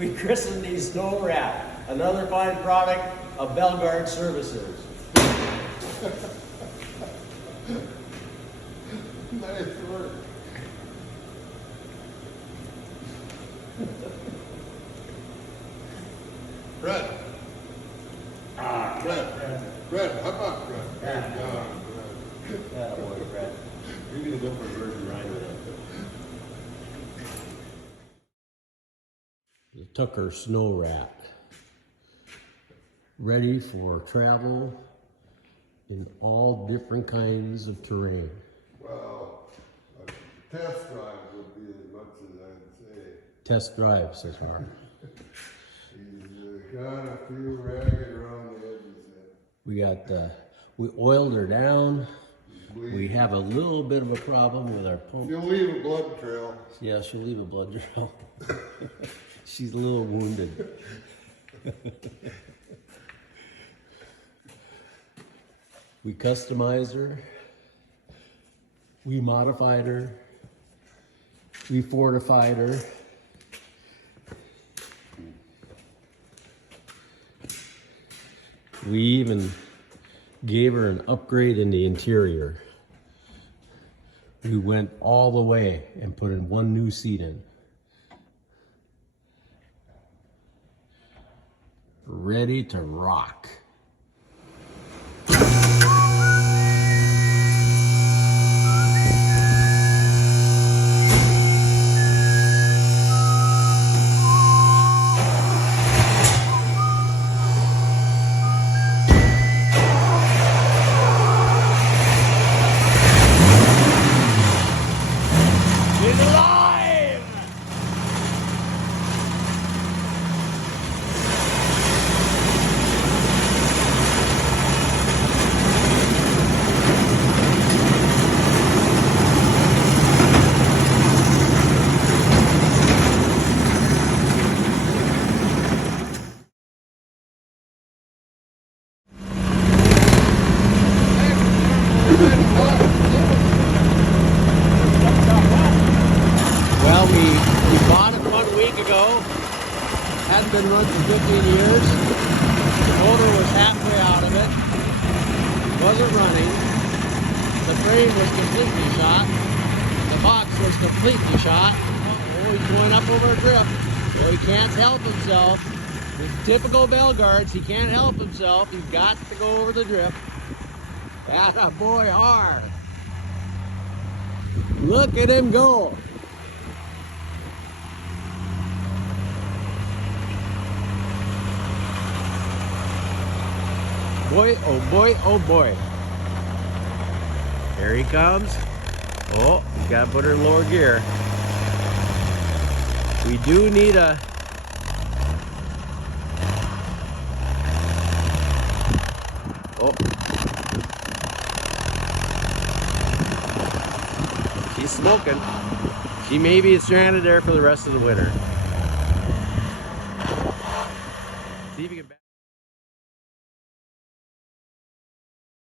we christened these SNO RAT, another fine product of Belgard Services. Nice work. Brett. Brett, how about Brett? Yeah. Brett. Yeah, boy, Brett. You're gonna go for a virgin ride with it. The Tucker SNO RAT. Ready for travel in all different kinds of terrain. Well, a test drive would be as much as I'd say. Test drive so far. He's got a few ragged around the edges. We oiled her down. We have a little bit of a problem with our pump. You'll leave a blood trail. Yeah, she'll leave a blood trail. She's a little wounded. We customized her. We modified her. We fortified her. We even gave her an upgrade in the interior. We went all the way and put in one new seat in. Ready to rock. She's alive! Well, we bought it 1 week ago. Hadn't been run for 15 years. The motor was halfway out of it. Wasn't running. The frame was completely shot. The box was completely shot. Oh, he's going up over a drip. Oh, he can't help himself. With typical Belgards, he can't help himself. He's got to go over the drip. Atta boy, hard. Look at him go. Boy, oh boy, oh boy. Here he comes. Oh, you gotta put her in lower gear. We do need a... Oh. She's smoking. She may be stranded there for the rest of the winter.